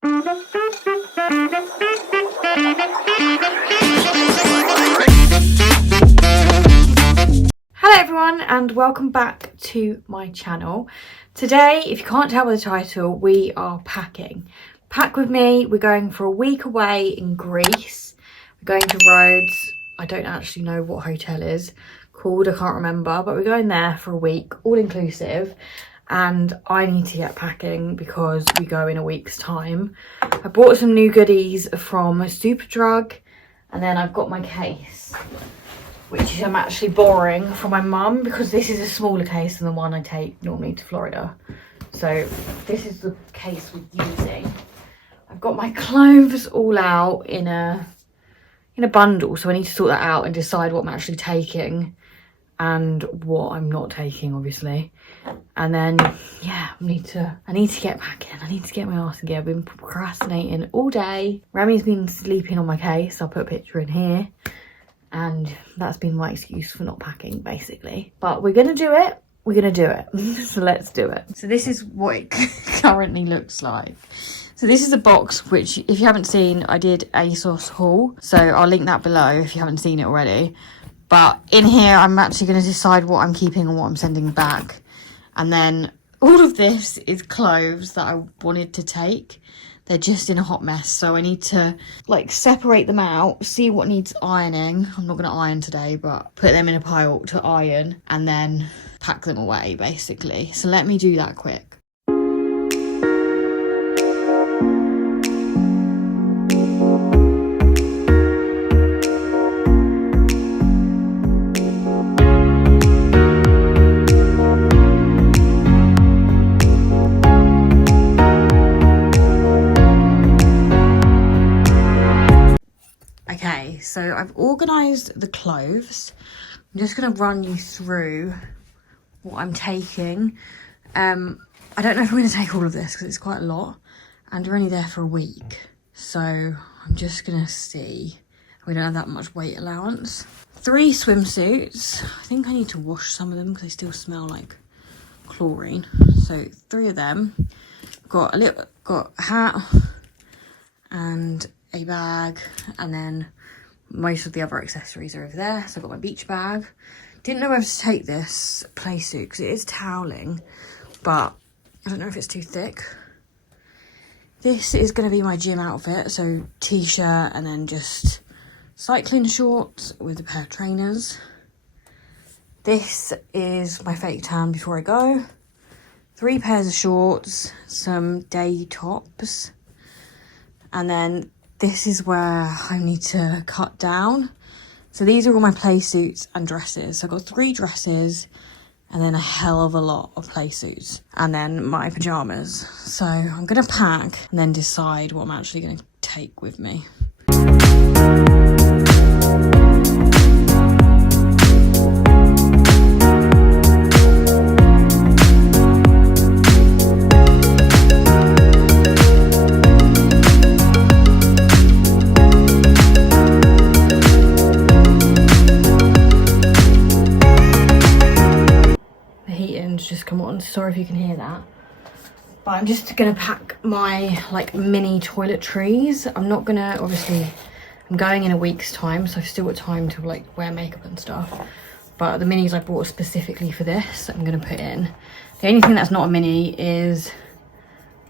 Hello everyone and welcome back to my channel. Today, if you can't tell by the title, we are packing. Pack with me. We're going for a week away in Greece. We're going to Rhodes. I don't actually know what hotel is called, I can't remember, but we're going there for a week, all inclusive, and I need to get packing because we go in a week's time. I bought some new goodies from Superdrug, and then I've got my case, which I'm actually borrowing from my mum because this is a smaller case than the one I take normally to Florida. So this is the case we're using. I've got my clothes all out in a bundle, so I need to sort that out and decide what I'm actually taking and what I'm not taking, obviously. And then yeah, I need to get packing. I need to get my arse in gear. I've been procrastinating all day. Rami's been sleeping on my case. I'll put a picture in here. And that's been my excuse for not packing, basically. But we're gonna do it. We're gonna do it. So let's do it. So this is what it currently looks like. So this is a box which, if you haven't seen, I did ASOS haul. So I'll link that below if you haven't seen it already. But in here, I'm actually going to decide what I'm keeping and what I'm sending back. And then all of this is clothes that I wanted to take. They're just in a hot mess, so I need to like separate them out, see what needs ironing. I'm not going to iron today, but put them in a pile to iron and then pack them away, basically. So let me do that quick. Okay, so I've organised the clothes. I'm just going to run you through what I'm taking. I don't know if I'm going to take all of this because it's quite a lot and we're only there for a week. So I'm just going to see. We don't have that much weight allowance. 3 swimsuits. I think I need to wash some of them because they still smell like chlorine. So 3 of them. Got a hat and a bag, and then most of the other accessories are over there. So I've got my beach bag. Didn't know whether to take this play suit because it is toweling, but I don't know if it's too thick. This is going to be my gym outfit, so t-shirt and then just cycling shorts with a pair of trainers. This is my fake tan before I go. 3 pairs of shorts, some day tops, and then this is where I need to cut down. So these are all my play suits and dresses. So I've got 3 dresses and then a hell of a lot of play suits and then my pajamas. So I'm going to pack and then decide what I'm actually going to take with me. Just come on, sorry if you can hear that, but I'm just gonna pack my like mini toiletries. I'm not gonna, obviously I'm going in a week's time, so I've still got time to like wear makeup and stuff, but the minis I bought specifically for this I'm gonna put in. The only thing that's not a mini is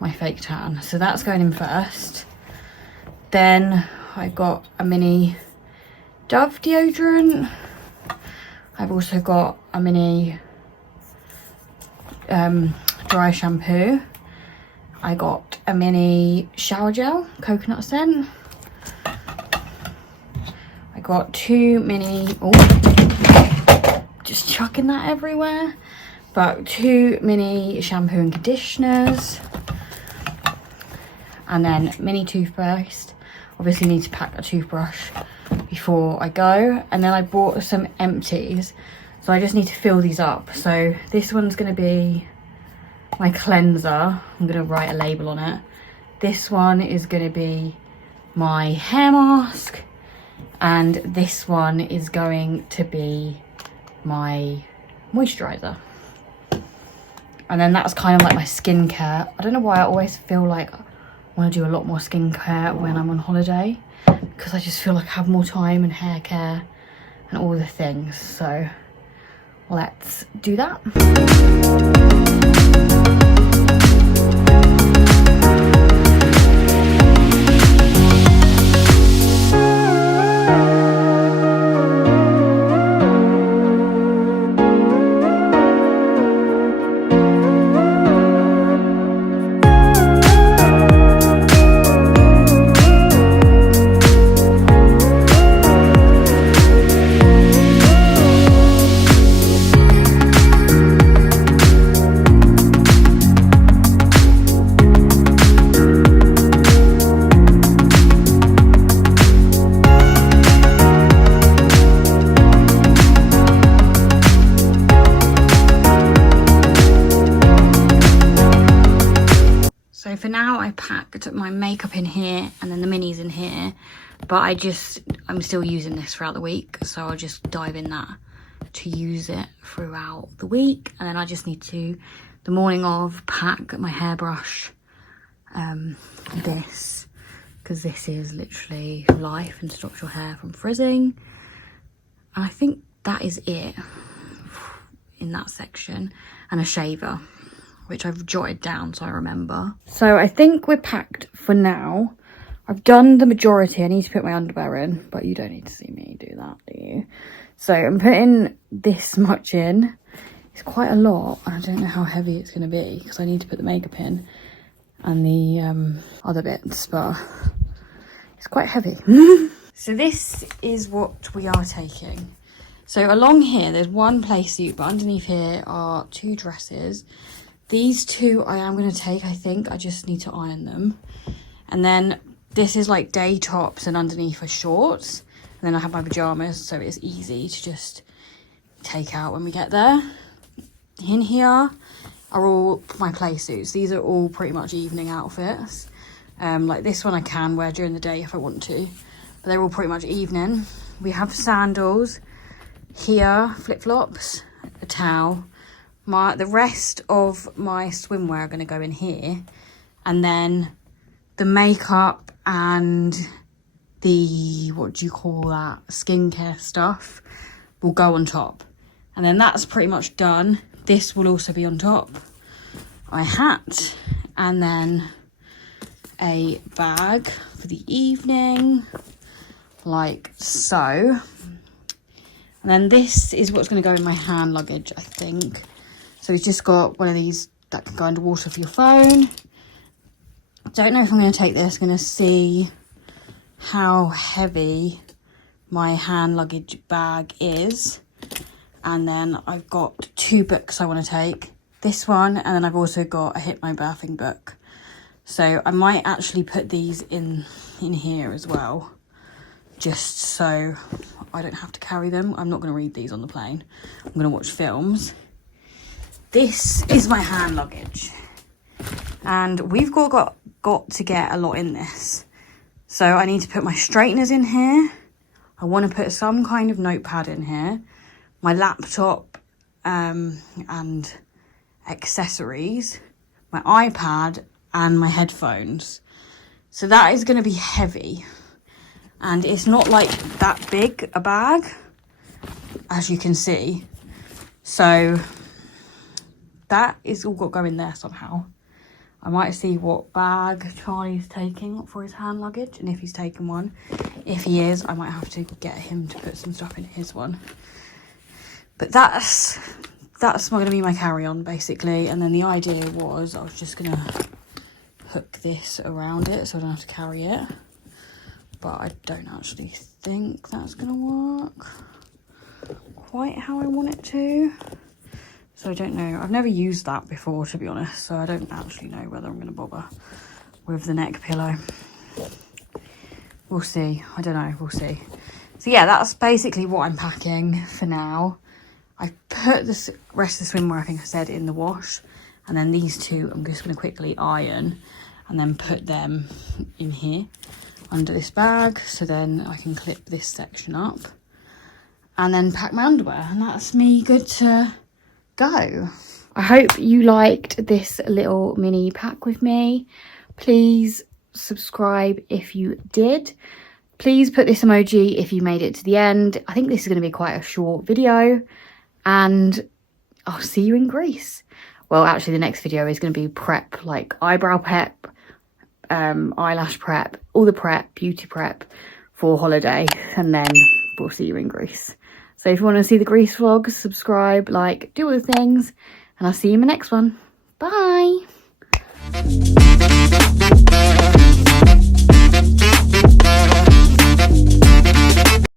my fake tan, so that's going in first. Then I got a mini Dove deodorant. I've also got a mini dry shampoo. I got a mini shower gel, coconut scent. I got 2 mini, just chucking that everywhere, but 2 mini shampoo and conditioners, and then mini toothpaste. Obviously need to pack a toothbrush before I go. And then I bought some empties, so I just need to fill these up. So this one's going to be my cleanser. I'm going to write a label on it. This one is going to be my hair mask, and this one is going to be my moisturizer. And then that's kind of like my skincare. I don't know why I always feel like want to do a lot more skincare when I'm on holiday, because I just feel like I have more time and hair care and all the things. So let's do that. So for now, I packed my makeup in here and then the minis in here, but I'm still using this throughout the week, so I'll just dive in that to use it throughout the week. And then I just need to, the morning of, pack my hairbrush, this, because this is literally life and stops your hair from frizzing. And I think that is it in that section, and a shaver, which I've jotted down so I remember. So I think we're packed for now. I've done the majority. I need to put my underwear in, but you don't need to see me do that, do you? So I'm putting this much in. It's quite a lot. I don't know how heavy it's going to be because I need to put the makeup in and the other bits, but it's quite heavy. So this is what we are taking. So along here, there's one play suit, but underneath here are 2 dresses. These 2 I am going to take, I think. I just need to iron them. And then this is like day tops and underneath are shorts. And then I have my pyjamas, so it's easy to just take out when we get there. In here are all my play suits. These are all pretty much evening outfits. Like this one I can wear during the day if I want to. But they're all pretty much evening. We have sandals. Here, flip-flops, a towel. The rest of my swimwear are going to go in here, and then the makeup and the, what do you call that, skincare stuff will go on top. And then that's pretty much done. This will also be on top. My hat, and then a bag for the evening, like so. And then this is what's going to go in my hand luggage, I think. So we've just got one of these that can go underwater for your phone. I don't know if I'm going to take this. I'm going to see how heavy my hand luggage bag is. And then I've got 2 books I want to take. This one, and then I've also got a hypnobirthing book. So I might actually put these in here as well, just so I don't have to carry them. I'm not going to read these on the plane. I'm going to watch films. This is my hand luggage, and we've got to get a lot in this. So I need to put my straighteners in here. I want to put some kind of notepad in here, my laptop and accessories, my iPad and my headphones. So that is going to be heavy, and it's not like that big a bag, as you can see. So that is all got to go in there somehow. I might see what bag Charlie's taking for his hand luggage, and if he's taken one. If he is, I might have to get him to put some stuff in his one. But that's going to be my carry-on, basically. And then the idea was I was just going to hook this around it so I don't have to carry it. But I don't actually think that's going to work quite how I want it to. So I don't know. I've never used that before, to be honest. So I don't actually know whether I'm going to bother with the neck pillow. We'll see. I don't know. We'll see. So yeah, that's basically what I'm packing for now. I put the rest of the swimwear, I think I said, in the wash. And then these 2, I'm just going to quickly iron and then put them in here under this bag. So then I can clip this section up and then pack my underwear. And that's me good to go. I hope you liked this little mini pack with me. Please subscribe if you did. Please put this emoji if you made it to the end. I think this is going to be quite a short video, and I'll see you in Greece. Well, actually the next video is going to be prep, like eyebrow prep, eyelash prep, all the prep, beauty prep for holiday, and then we'll see you in Greece. So if you want to see the Greece vlogs, subscribe, like, do all the things, and I'll see you in the next one. Bye.